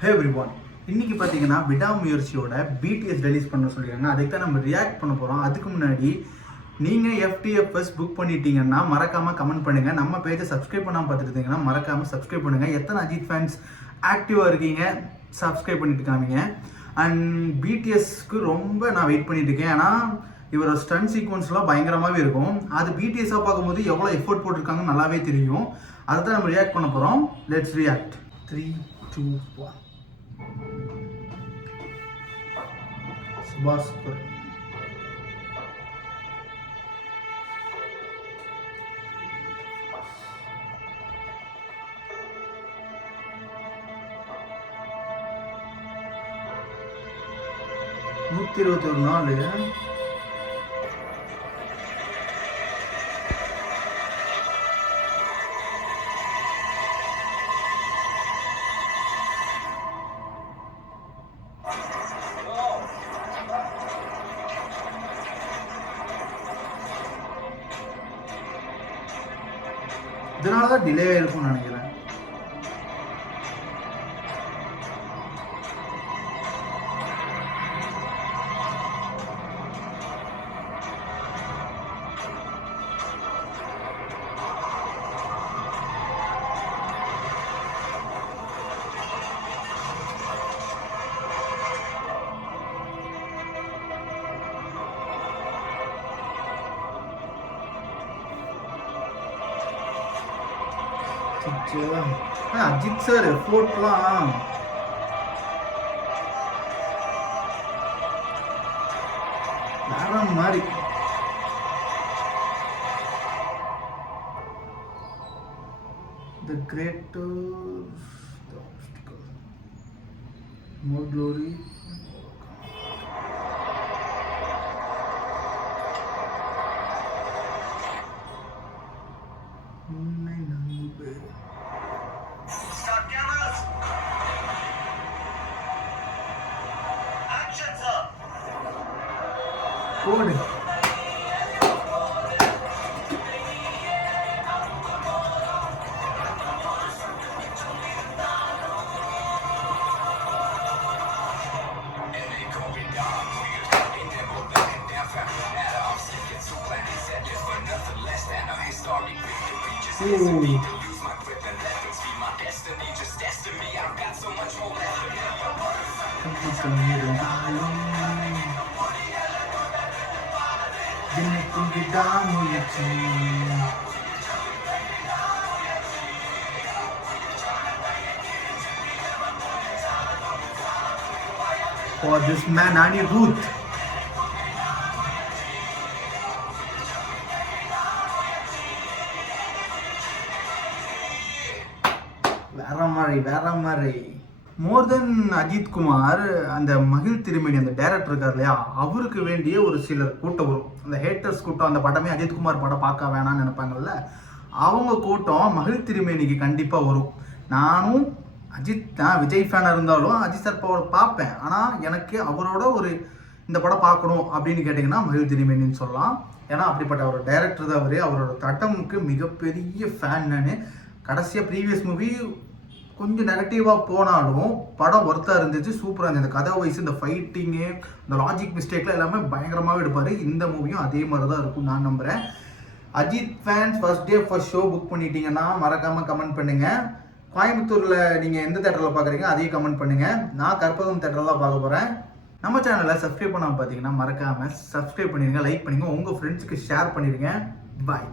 ஹே everyone, இன்னைக்கு பார்த்தீங்கன்னா விடாமுயற்சியோட BDS release பண்ண சொல்லியிருக்காங்க. அதுக்கு தான் நம்ம ரியாக்ட் பண்ண போகிறோம். அதுக்கு முன்னாடி நீங்கள் எஃப்டிஎஃப்எஸ் புக் பண்ணிட்டீங்கன்னா மறக்காமல் கமெண்ட் பண்ணுங்கள். நம்ம பேஜை சப்ஸ்கிரைப் பண்ணாமல் பார்த்துட்டு இருந்தீங்கன்னா மறக்காமல் சப்ஸ்கிரைப் பண்ணுங்கள். எத்தனை அஜித் ஃபேன்ஸ் ஆக்டிவாக இருக்கீங்க சப்ஸ்கிரைப் பண்ணிட்டு காமிங்க. அண்ட் பிடிஎஸ்க்கு ரொம்ப நான் வெயிட் பண்ணிட்டு இருக்கேன். ஏன்னா இவரோட ஸ்டன் சீக்வன்ஸ்லாம் பயங்கரமாகவே இருக்கும். அது பிடிஎஸ்ஸாக பார்க்கும்போது எவ்வளோ எஃபோர்ட் போட்டிருக்காங்கன்னு நல்லாவே தெரியும். அதை தான் நம்ம ரியாக்ட் பண்ண போகிறோம். Let's react. 3, 2, 1. சுபாஸ்கர் நூற்றி 21 நாள். இதனால தான் டிலே ஆயிருக்கும்னு நினைக்கிறேன். அஜித் சார் எஃபோர்ட்லாம் வேற மாதிரி. The greater the obstacle, more glory. Code. For this man, Nani Ruth. வேற மாதிரி மோர் தென் அஜித் குமார், அந்த மகிழ் திருமேனி அந்த டைரக்டர் இருக்கார் இல்லையா, அவருக்கு வேண்டிய ஒரு சிலர் கூட்டம் வரும். அந்த ஹேட்டர்ஸ் கூட்டம், அந்த படமே அஜித் குமார் படம் பார்க்க வேணாம்னு நினைப்பாங்கல்ல, அவங்க கூட்டம் மகிழ் திருமேனிக்கு கண்டிப்பாக வரும். நானும் அஜித் தான் விஜய் ஃபேனாக இருந்தாலும் அஜித் சார் பார்ப்பேன். ஆனால் எனக்கு அவரோட ஒரு இந்த படம் பார்க்கணும் அப்படின்னு கேட்டிங்கன்னா மகிழ் திருமேனின்னு சொல்லலாம். ஏன்னா அப்படிப்பட்ட ஒரு டைரக்டர் தான் அவர். அவரோட தட்டமுக்கு மிகப்பெரிய ஃபேன் நான். கடைசியாக ப்ரீவியஸ் மூவி கொஞ்சம் நெகட்டிவாக போனாலும் படம் ஒர்த்தாக இருந்துச்சு, சூப்பராக இருந்துச்சு. இந்த கதை வைஸ், இந்த ஃபைட்டிங்கு, இந்த லாஜிக் மிஸ்டேக்லாம் எல்லாமே பயங்கரமாகவே எடுப்பார். இந்த மூவியும் அதே மாதிரி தான் இருக்கும் நான் நம்புகிறேன். Ajith fans first day first show book பண்ணிட்டீங்கன்னா மறக்காமல் கமெண்ட் பண்ணுங்கள். கோயம்புத்தூரில் நீங்கள் எந்த தேட்டரில் பார்க்குறீங்க அதையும் கமெண்ட் பண்ணுங்கள். நான் கற்பகம் தேட்டரில் தான் பார்க்க போகிறேன். நம்ம சேனலை சப்ஸ்கிரைப் பண்ணாமல் பார்த்தீங்கன்னா மறக்காமல் சப்ஸ்கிரைப் பண்ணிடுங்க, லைக் பண்ணுங்கள், உங்கள் ஃப்ரெண்ட்ஸுக்கு ஷேர் பண்ணிடுங்க. பாய்.